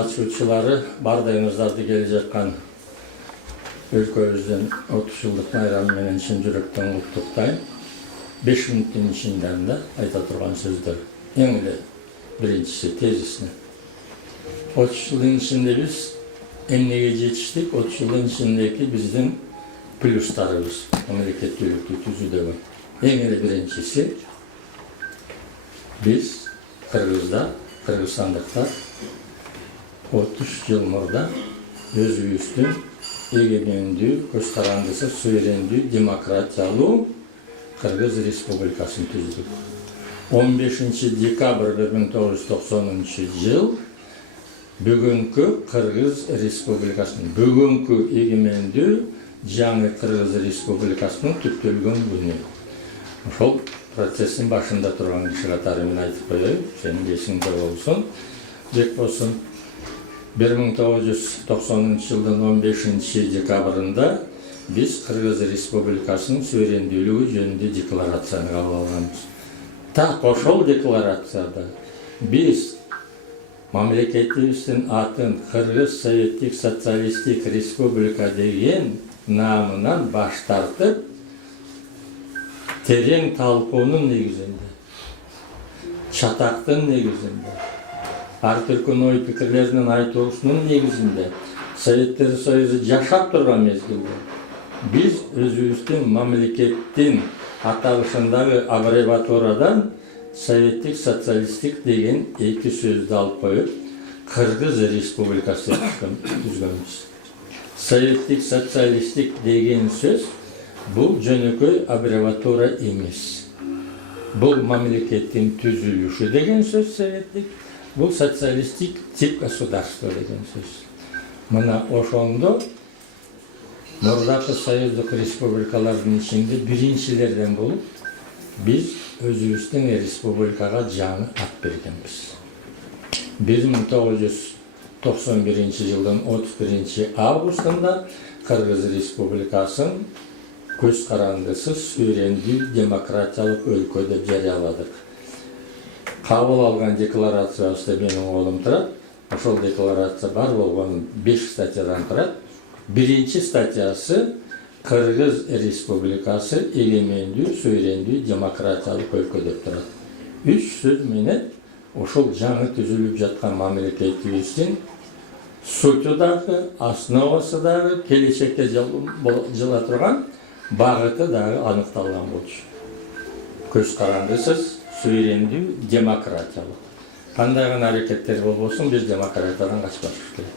катышуучулары бардыгыңыздарды келе жаткан өлкөбүздүн 30 жылдык майрамы менен чын жүрөктөн куттуктайм. 5 мүнөттүн ичинде айта турган сөздөр. Эң эле биринчиси тезисине. 30 жылдын ичинде биз эмнеге жетиштик? 30 жылдын ичиндеги биздин плюстарыбыз, мамлекеттүүлүктү түзүүдөгү. Эң эле биринчиси биз кыргызстандыктар 30 жыл мурда өзүбүздүн эгемендүү, көз карандысы, суверендүү, демократиялуу Кыргыз Республикасын түздүк. 15 декабрь 1990 жыл бүгүнкү Кыргыз Республикасынын, бүгүнкү эгемендүү жаңы Кыргыз Республикасынын түптөлгөн күнү. Ошол процесстин башында турган киши катары мен айтып коеюн, сенин эсиңде болсун. Бек болсун. 1990 жылдын 15 декабрында биз Кыргыз Республикасынын суверендүүлүгү жөнүндө декларацияны кабыл алганбыз. Так ошол декларацияда биз мамлекетибиздин атын Кыргыз Советтик Социалисттик Республика деген намынан баш тартып, терең талкуунун негизинде, чатактын негизинде, ар түркүн ой пикирлеринин айтылышынын негизинде, Советтер Союзу жашап турган мезгилде биз өзүбүздүн мамлекеттин аталышындагы аббревиатурадан Советтик Социалисттик деген эки сөздү алып коюп, Кыргыз Республикасы түзгөнбүз. Советтик Социалисттик деген сөз бул жөнөкөй аббревиатура эмес. Бул мамлекеттин түзүлүшү деген сөз советтик, бул социалистик тип государства деген сөз. Мына ошондо мурдакы союздук республикалардын ичинде биринчилерден болуп, биз өзүбүздүн республикага жаңы ат бергенбиз. 1991 жылдын 31 августунда Кыргыз Республикасын көз карандысы суверендүү демократиялык өлкө деп жарыяладык. Кабыл алган декларациябызда менин колум турат. Ошол декларация бар болгон 5 статьядан турат. Биринчи статьясы Кыргыз Республикасы эгемендүү, суверендүү, демократиялык өлкө деп турат. 3 сөз менен ошол жаңы түзүлүп жаткан мамлекетибиздин суту дагы, основасы дагы, келечекте жыла турган багыты дагы аныкталган болчу. Көз карандысыз, суверендүү, демократиялык. Кандай гана аракеттер болбосун, биз демократиядан качпашыбыз керек.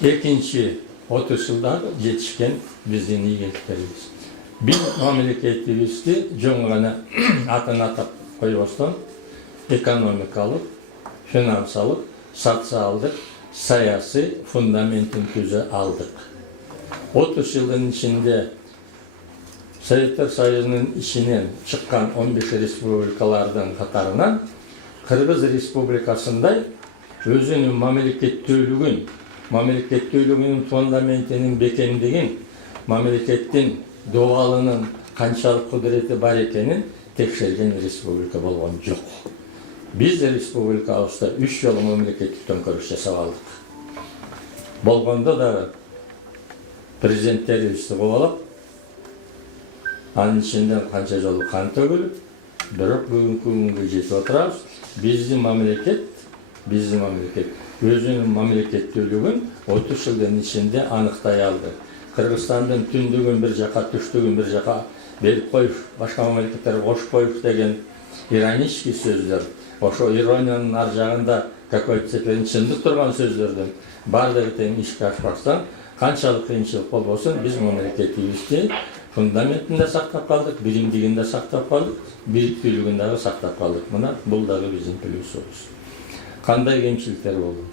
Экинчи 30 жылдагы жетишкен биздин ийгиликтерибиз. Биз мамлекетибизди жөн гана атын атап койбостон экономикалык, финансалык, социалдык, саясий фундаментин түзө алдык. 30 жылдын ичинде Советтер Союзунун ичинен чыккан 15 республикалардын катарынан Кыргыз Республикасындай өзүнүн мамлекеттүүлүгүнүн фундаментинин бекемдигин, мамлекеттин дуалынын канчалык кудурети бар экенин текшерген республика болгон жок. Биз республикабызда 3 жолу мамлекеттик төңкөрүш жасап алдык. Болгондо дагы президенттерибизди кубалап, анын ичинде канча жолу кан төгүлүп, бирок бүгүнкү күнгө жетип отурабыз. Биздин мамлекет өзүнүн мамлекеттүүлүгүн 30 жылдын ичинде аныктай алды. Кыргызстандын түндүгүн бир жака, түштүгүн бир жака берип коюш, башка мамлекеттерге кошуп коюш деген иронический сөздөр. Ошо ирониянын ар жагында какой-то степени чындык турган сөздөрдөн бардыгы тең ишке ашпастан, канчалык кыйынчылык болбосун, биз мамлекетибизди фундаментинде сактап калдык, биримдигинде сактап калдык, бириктүүлүгүн дагы сактап калдык. Мына бул дагы биздин плюсубуз. Кандай кемчиликтер болду?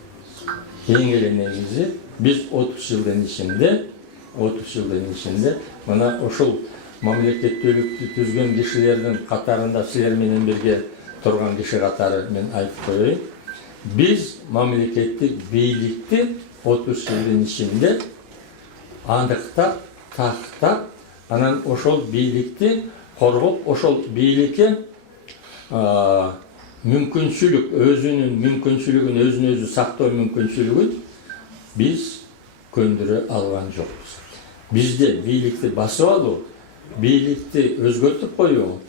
Эң эле негизи биз 30 жылдын ичинде мына ушул мамлекеттүүлүктү түзгөн кишилердин катарында силер менен бирге турган киши катары мен айтып коеюн. Биз мамлекеттик бийликти 30 жылдын ичинде андыктап, тактап, анан ошол бийликти коргоп, ошол бийликке мүмкүнчүлүк, өзүнүн мүмкүнчүлүгүн, өзүн өзү сактоо мүмкүнчүлүгүн биз көндүрө алган жокпуз. Бизде бийликти басып алуу, бийликти өзгөртүп коюу,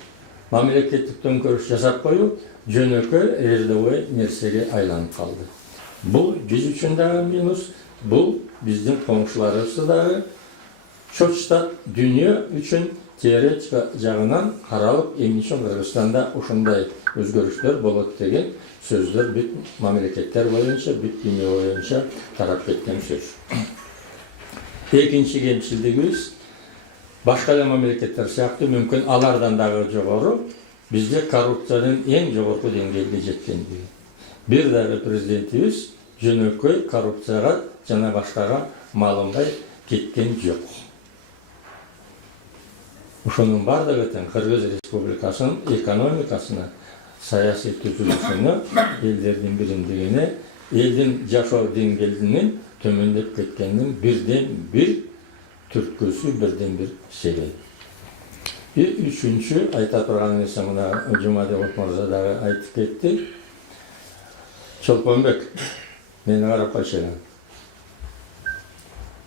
мамлекеттик төңкөрүш жасап коюу жөнөкөй рядовой нерсеге айланып калды. Бул биз үчүн дагы минус, бул биздин коңшуларыбызды дагы чочтат, дүйнө үчүн тере жагынан каралып, эмне үчүн Кыргызстанда ушундай өзгөрүштөр болот деген сөздөр бүт мамлекеттер боюнча, бүт дүйнө боюнча тарап кеткен сөз. Экинчи кемчилдигибиз башка эле мамлекеттер сыяктуу мүмкүн алардан дагы жогору бизде коррупциянын эң жогорку деңгээлге жеткендиги. Бир дагы президентибиз жөнөкөй коррупцияга жана башкага малынбай кеткен жок. Ушунун бардыгы тең Кыргыз Республикасынын экономикасына, саясий түзүлүшүнө, элдердин биримдигине, элдин жашоо деңгээлинин төмөндөп кеткенин бирден бир түрткүсү, бирден бир себеби. Үчүнчү айта турган нерсе мына Жумадемов мырза дагы айтып кетти. Чолпонбек, мени карап койчу.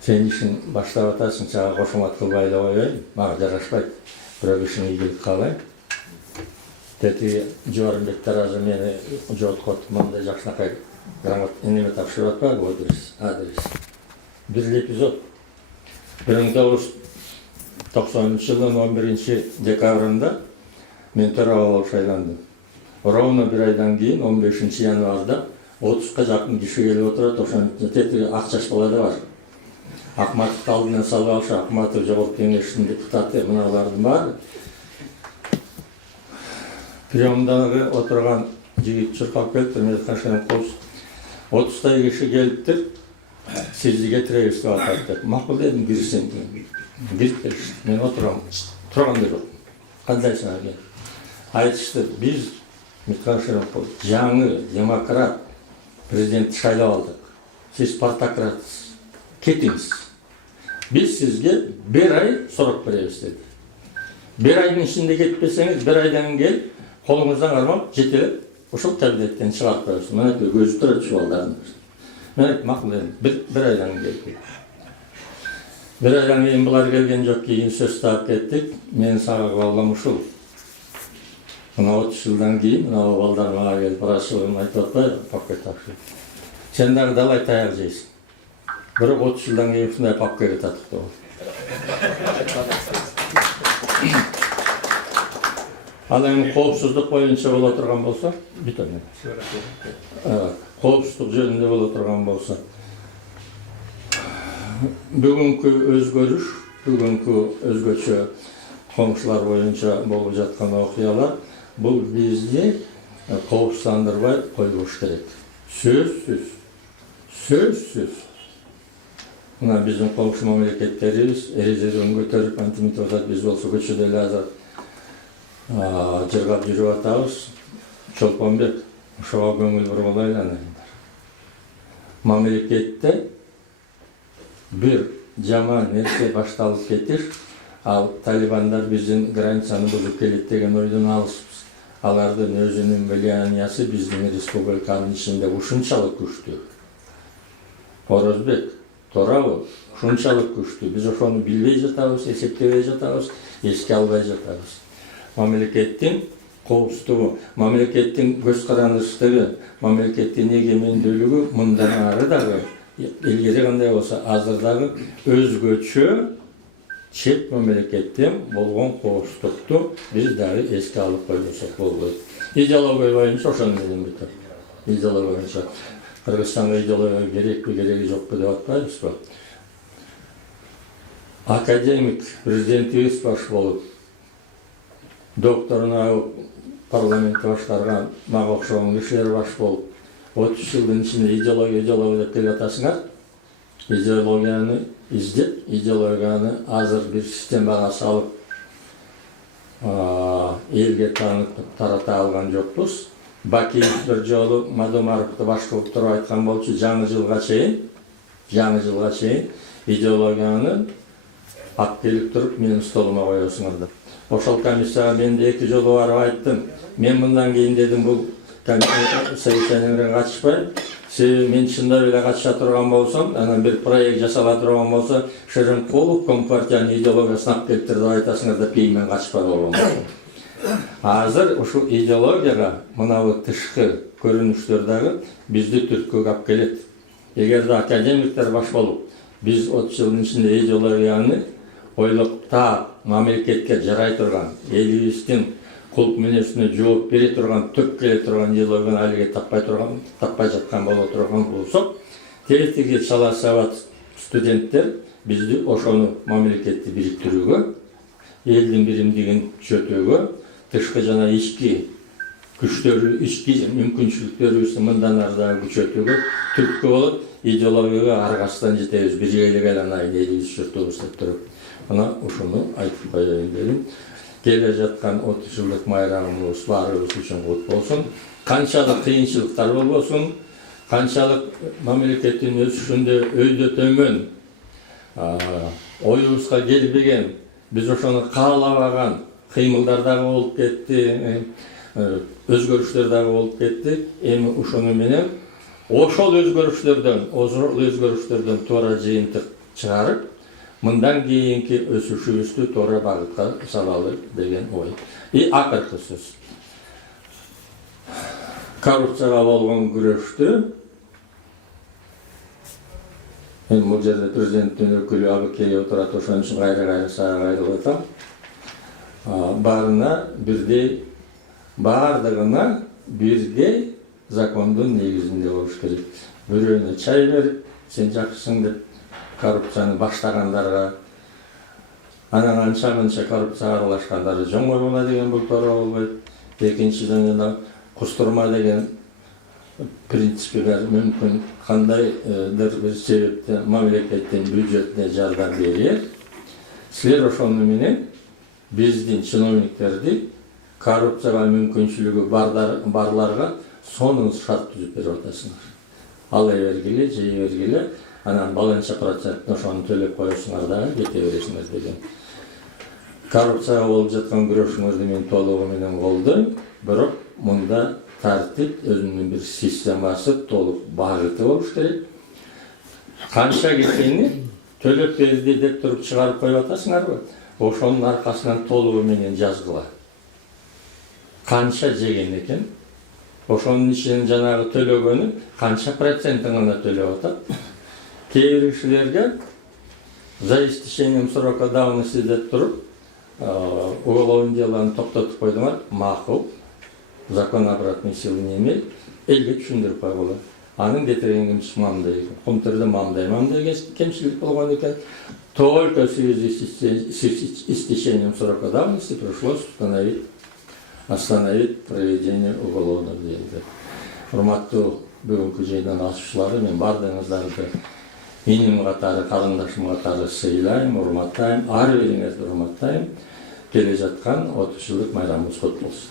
Сен ишин баштап атасың, сага кошумат кылбай эле коеюн, мага жарашпайт. Бирок ишиңе ийгилик каалайм. Тети Жорунбек таразы мени жоткотуп, мындай жакшынакай грамот неме тапшырып атпайбы, адрес. Бир эпизод. 1990-жылдын 11-декабрында мен төрага болуп шайландым. Ровно бир айдан кийин 15-январда 30-ка жакын киши келип отурат, ошонун тети Акчаш бала да бар. Акматовду алдынан салып алышы, Акматов жогорку кеңештин депутаты, мыналардын баары. Приемдагы отурган жигит чуркап келиптир, мен кашкан кош 30-тай киши келиптир, сизди кетиребиз деп атат деп. Макул дедим, кирсин. Кирип беришти. Мен отурам, турган да жок. Кандайсың аке? Айтышты, биз Миткашевич жаңы демократ президентти шайлап алдык. Сиз партократсыз. Кетиңиз. Биз сизге бир ай сорок беребиз деди. Бир айдын ичинде кетпесеңиз, бир айдан кийин колуңуздан кармап, жетелеп, ошол кабинеттен чыгарып коебуз. Мына көзү турат ушул балдардын. Мен макул дедим, бир айдан кийин. Бир айдан кийин булар келген жок, кийин сөз таап кеттик. Мен сага кабылам ушул. Мына 30 жылдан кийин мына балдар мага келип барашылыгын айтып атпайбы, папка тапшырып. Сен дагы далай таяк жейсиң. Бирок 30 жылдан кийин ушундай папкага татыктуу. Ал эми коопсуздук боюнча боло турган болсо, бүтөм. Коопсуздук жөнүндө боло турган болсо, бүгүнкү өзгөрүш, бүгүнкү өзгөчө коңшулар боюнча болуп жаткан окуялар, бул бизди коопсуздандырбай койбош керек. Сөзсүз. Мына биздин коңшу мамлекеттерибиз эрежелерин көтөрүп, антимит атат, биз болсо көчөдө эле азат жыргап жүрүп атабыз. Чолпонбек, ошого көңүл бургулайлы анайындар. Мамлекетте бир жаман нерсе башталып кетиш, ал талибандар биздин границаны бузуп келет деген ойдон алыспыз. Алардын өзүнүн влияниясы биздин республиканын ичинде ушунчалык күчтүү. Орозбек, туурабы? Ушунчалык күчтүү. Биз ошону билбей жатабыз, эсептебей жатабыз, эске албай жатабыз. Мамлекеттин коопсуздугу, мамлекеттин көз карандышдыгы, мамлекеттин эгемендүүлүгү мындан ары дагы, илгери кандай болсо, азыр дагы өзгөчө чет мамлекеттен болгон коопсуздукту биз дагы эске алып койбосок болбойт. Идеология боюнча ошону менен бүтөт. Идеология боюнча Кыргызстанга идеология керекпи, кереги жокпу деп атпайбызбы? Академик президентибиз баш болуп, докторуна парламентти башкарган мага окшогон кишилер баш болуп, 30 жылдын ичинде идеология деп келе атасыңар. Идеологияны издеп, идеологияны азыр бир системага салып, элге таанытып тарата алган жокпуз. Бакиев бир жолу Мадомаровду баш кылып туруп айткан болчу, жаңы жылга чейин идеологияны ап келип туруп менин столума коесуңар деп. Ошол комиссияга мен 2 жолу барып айттым. Мен мындан кийин дедим, бул сессияңызға катышпай, себеби мен чындап эле катыша турган болсом, анан бир проект жасала турган болсо, Шеренкулов Компартиянын идеологиясын алып келиптир деп айтасыңар да мен катышпай болгон. Азыр ушул идеологияга мынабу тышкы көрүнүштөр дагы бизди түрткүгө алып келет. Эгерде академиктер баш болуп, биз 30 жылдын ичинде идеологияны ойлоп таап, мамлекетке жарай турган, элибиздин кулк мүнөзүнө жооп бере турган, төп келе турган идеологияны алиге таппай жаткан боло турган болсок, тегеге чала сабат студенттер бизди ошону мамлекетти бириктирүүгө, элдин биримдигин күчөтүүгө, тышкы жана ички күчтөрү, ички мүмкүнчүлүктөрүбүздү мындан ары дагы күчөтүүгө түрткү болуп, идеологияга аргасыздан жетебиз, биргелик айланайын элибиз журтубуз деп туруп. Мына ушуну айтып коеюн дедим. Келе жаткан 30 жылдык майрамыбыз баарыбыз үчүн кут болсун. Канчалык кыйынчылыктар болбосун, канчалык мамлекеттин өсүшүндө өйдө төмөн, оюбузга келбеген, биз ошону каалабаган кыймылдар дагы болуп кетти, өзгөрүштөр дагы болуп кетти. Эми ушуну менен ошол өзгөрүштөрдөн туура жыйынтык чыгарып, мындан кийинки өсүшүбүздү туура багытка салалы деген ой. Акыркы сөз. Коррупцияга болгон күрөштү мен бул жерде президенттин өкүлү Абыкеев отурат, ошон үчүн кайра сага кайрылып атам. Бардыгына бирдей закондун негизинде болуш керек. Бирөөнө чай берип, сен жакшысың деп коррупцияны баштагандарга, анан анча-мынча коррупцияга аралашкандарды жөн койгула деген бул туура болбойт. Экинчиден эле кустурма деген принципиге мүмкүн кандайдыр бир себептен мамлекеттин бюджетине жардам берет. Силер ошону менен биздин чиновниктерди коррупцияга мүмкүнчүлүгү барларга сонун шарт түзүп берип атасыңар. Алай бергиле, жей бергиле, анан баланча процент ошону төлөп коесуңар дагы кете бересиңер деген. Коррупцияга болуп жаткан күрөшүңүздү мен толугу менен колдойм, бирок мында тартип, өзүнүн бир системасы, толук багыты болуш керек. Канча кеткени төлөп берди деп туруп чыгарып коюп атасыңарбы? Ошонун аркасынан толугу менен жазгыла. Канча жеген экен? Ошонун ичинен жанагы төлөгөнү канча процентин гана төлөп атат? Кээ бир кишилерге за истечением срока давности деп туруп, уголовный делоны токтотуп койдуңар, макул, закон обратной силы не имеет, элге түшүндүрүп койгула. Анын кетирген кемчилиги мындай экен. Комтурда мындай кемчилик болгон экен. Только в связи с истечением срока давности пришлось остановить проведение уголовного дела. Урматтуу бүгүнкү жыйындан ачуучуларды мен бардыгыңыздарды менин катары, карындашым катары сыйлайм, урматтайм, ар бириңизди урматтайм. Келе жаткан 30 жылдык майрамыбыз кут болсун.